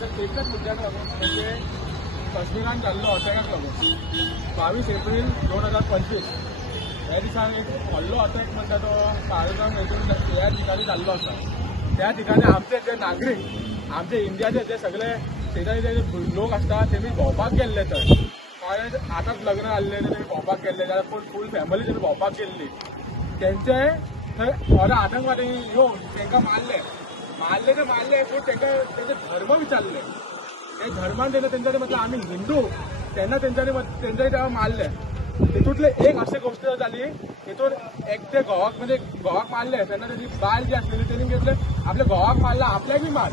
तर एकच मुद्द्याक लागून म्हणजे काश्मीरान जाल्लो अटॅकाक लागून 22 एप्रिल 2025 ह्या दिसांनी एक व्हडलो अटॅक म्हणटा तो पहलगाम हेतून ह्या ठिकाणी जाल्लो आसा। त्या ठिकाणी आमचे जे नागरिक आमचे इंडियाचे जे सगळे शेजारी जे लोक असतात तेमी भोंवपाक गेल्ले थंय आतांच लग्न जाल्ले तेमी भोंवपाक गेल्ले जाल्यार पूण फूल फॅमिली तेमी भोंवपाक गेल्ली तेंचे थंय थोडे आतंकवादी येवन तांकां मारले पूण तांकां तेंचे धर्म विचारले ते धर्मान तेन्ना तेंच्यांनी म्हटलें आमी हिंदू तेन्ना तेंच्यांनी मारले। तितूंतले एक अशी गोष्ट जाली तितून एक ते घोवाक म्हणजे घोवाक मारले तेन्ना तेजी बायल जी आसलेली तेणी घेतले आपल्या घोवाक मारला आपल्याक बी मार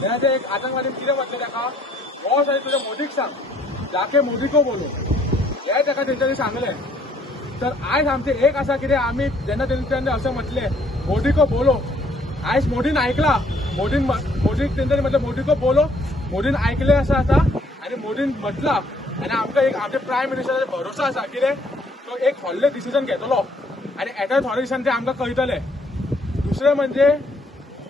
तेन्ना ते एक आतंकवादीन कितें म्हटलें ताका हो सारी तुज्या मोदीक सांग जाके मोदी को बोलो हे ताका तेंच्यांनी सांगलें। तर आयज आमचे एक आसा कितें आमी जेन्ना तेंच्यांनी अशें म्हटलें मोदी को बोलो आयज मोदीन आयकला मोदीक तेंच्यांनी म्हटलें मोदी को बोलो मोदीन आयकलें आसा आनी मोदीन म्हटलां आनी आमकां एक आमच्या प्रायम मिनिस्टराचेर भरोसा आसा कितें तो एक व्हडलें डिसिजन घेतलो आनी येत्या थोड्या दिसांनी तें आमकां कळटलें। दुसरें म्हणजे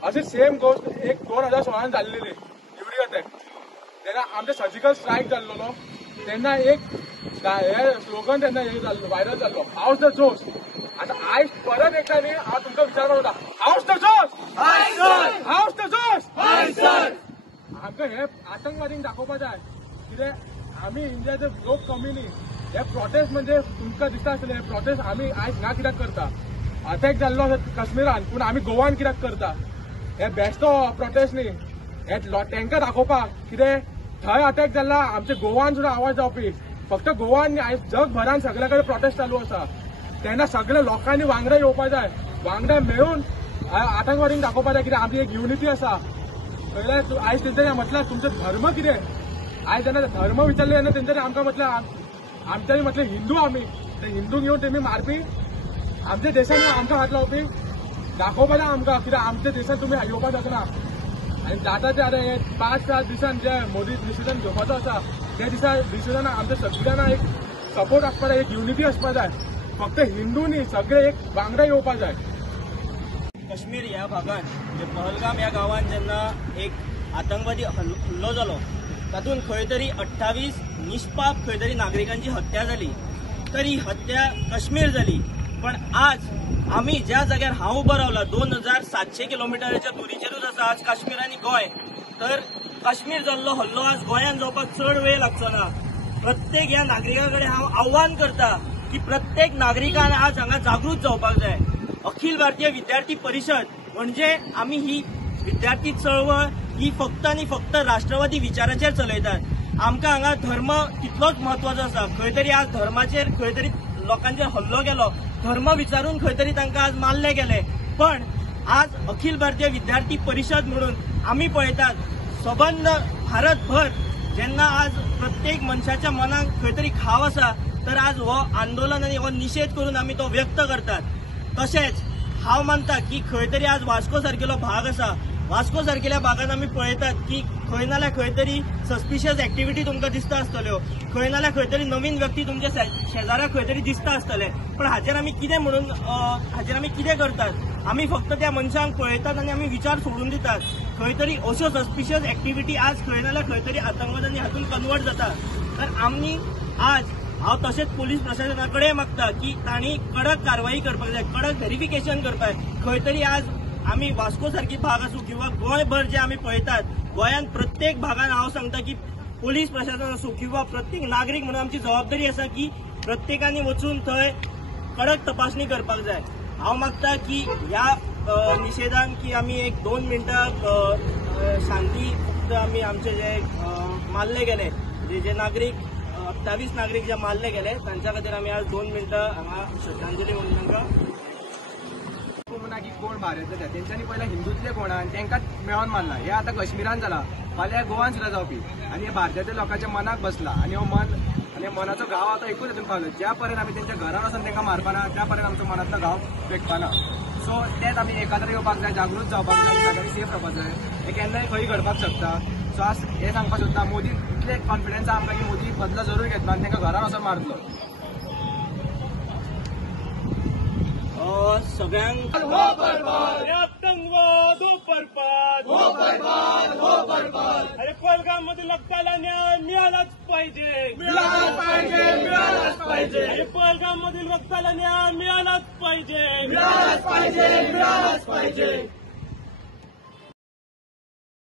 अशी सेम गोष्ट एक 2016 जाल्लेली युडी अटॅक तेन्ना आमचे सर्जिकल स्ट्रायक जाल्लो तेन्ना एक हे स्लोगन तेन्ना हे जाल्लो व्हायरल जाल्लो हाऊस द जोश। आतां आयज परत एकदा न्ही हांव तुमकां विचारपाक वता हाऊस द जोश हाऊस द जोश आमकां हे आतंकवादींक दाखोवपाक जाय कितें आमी इंडियाचे लोक कमी न्ही हे प्रोटेस्ट म्हणजे तुमकां दिसता आसतलें हे प्रोटेस्ट आमी आयज ना कित्याक करता अटॅक जाल्लो आसा काश्मीरान पूण आमी गोवान कित्याक करता हे बेश्टो प्रोटेस्ट न्ही हे तांकां दाखोवपाक कितें थंय अटॅक जाल्ला आमचे गोवान सुद्दां आवाज जावपी फक्त गोवान न्ही आयज जगभरान सगळे कडेन प्रोटेस्ट चालू आसा तेन्ना सगळ्या लोकांनी वांगडा येवपाक जाय वांगडा मेळून आतंकवादींक दाखोवपाक जाय कितें आमची एक युनिटी आसा पयले आयज तेंच्यांनी म्हटल्यार तुमचो धर्म कितें आयज जेन्ना धर्म विचारले तेन्ना तेंच्यांनी आमकां म्हटल्यार आमच्यांनी म्हटलें हिंदू आमी ते हिंदूंक येवन तेमी मारपी आमच्या देशान आमकां हात लावपी दाखोवपाक जाय आमकां कित्याक आमच्या देशान तुमी येवपाक शकना आनी जाता ते आतां हे 5-7 दिसान जे मोदी डिसिजन घेवपाचो आसा त्या डिसिजनाक आमच्या सगळ्यांना एक सपोर्ट आसपाक जाय एक युनिटी आसपाक जाय फक्त हिंदू न्ही सगळे एक वांगडा येवपाक जाय। काश्मीर ह्या भागात म्हणजे पहलगाम ह्या गावात जेन्ना एक आतंकवादी हल्लो जालो तातूंत खंय तरी 28 निष्पाप खंय तरी नागरिकांची हत्या जाली तर ही हत्या काश्मीर जाली पण आज आमी ज्या जाग्यार हांव उबो रावला 2700 किलोमिटराच्या दुरीचेरूच आसा आज काश्मीर आनी गोंय तर काश्मीर जाल्लो हल्लो आज गोंयान जावपाक चड वेळ लागचो ना। प्रत्येक ह्या नागरिका कडेन हांव आव्हान करता की प्रत्येक नागरिकान आज हांगा जागृत जावपाक जाय। अखिल भारतीय विद्यार्थी परिषद म्हणजे आमी ही विद्यार्थी चळवळ ही फक्त आनी फक्त राष्ट्रवादी विचाराचेर चलयतात आमकां हांगा धर्म तितलोच म्हत्वाचो आसा खंय तरी आज धर्माचेर खंय तरी लोकांचेर हल्लो गेलो धर्म विचारून खंय तरी तांकां आज मारले गेले पण आज अखिल भारतीय विद्यार्थी परिषद म्हणून आमी पळयतात सबंद भारतभर जेन्ना आज प्रत्येक मनशाच्या मनाक खंय तरी खाव आसा तर आज हो आंदोलन आनी हो निशेध करून आमी तो व्यक्त करतात। तशेंच हांव मानता की खंय तरी आज वास्को सारकेलो भाग आसा वास्को सारकेल्या भागात आमी पळयतात की खंय नाल्यार खंय तरी सस्पिशियस एक्टिविटी तुमकां दिसता आसतल्यो खंय नाल्यार खंय तरी नवीन व्यक्ती तुमच्या शेजाऱ्याक खंय तरी दिसता आसतले पण हाचेर आमी कितें म्हणून हाचेर आमी कितें करतात आमी फक्त त्या मनशांक पळयतात आनी आमी विचार सोडून दितात खंय तरी अश्यो सस्पिशियस एक्टिविटी आज खंय नाल्यार खंय तरी आतंकवादांनी हातून कन्वर्ट जाता तर आमी आज हांव तशेंच पोलीस प्रशासना कडेन मागता की तांणी कडक कारवाई करपाक जाय कडक व्हेरिफिकेशन करपाक खंय तरी आज आमी वास्को सारकी भाग आसूं किंवा गोंयभर जे आमी पळयतात गोंयान प्रत्येक भागान हांव सांगता की पोलीस प्रशासन आसूं किंवा प्रत्येक नागरीक म्हणून आमची जबाबदारी आसा की प्रत्येकानी वचून थंय कडक तपासणी करपाक जाय। हांव मागता की ह्या निशेधान की आमी एक 2 मिनटां शांती फक्त आमी आमचे जे मारले गेले जे नागरीक 28 नागरीक जे मारले गेले तांच्या खातीर आमी आज 2 मिनटां हांगा श्रद्धांजली म्हणून तांकां की कोण भारत जाता तेंच्यांनी पयला हिंदूतले कोणान तांकां मेळोन मारला हे आतां काश्मीरान जाला फाल्यां गोवान सुद्दां जावपी आनी हे भारताच्या लोकांच्या मनाक बसला आनी हो मन आनी मनाचो घाव आतां एकूच हातून पावलो ज्या पर्यंत आमी तेंच्या घरान वचून तांकां मारपाना त्या पर्यंत आमचो मनांतलो घाव पेटपाना सो तेच आमी एकत्र येवपाक जाय जागृत जावपाक जाय सगळ्यांनी सेफ रावपाक जाय हे केन्नाय खंय घडपाक शकता सो आज हे सांगपाक सोदता मोदी इतले कॉन्फिडन्स आमकां की मोदी बदला जरूर घेतलो आनी तांकां घरान वचून मारतलो। सगळ्यांक अरे पहलगाम मधील रक्ताला न्याय मिळालाच पाहिजे अरे पहलगाम मधील रक्ताला न्याय मिळालाच पाहिजे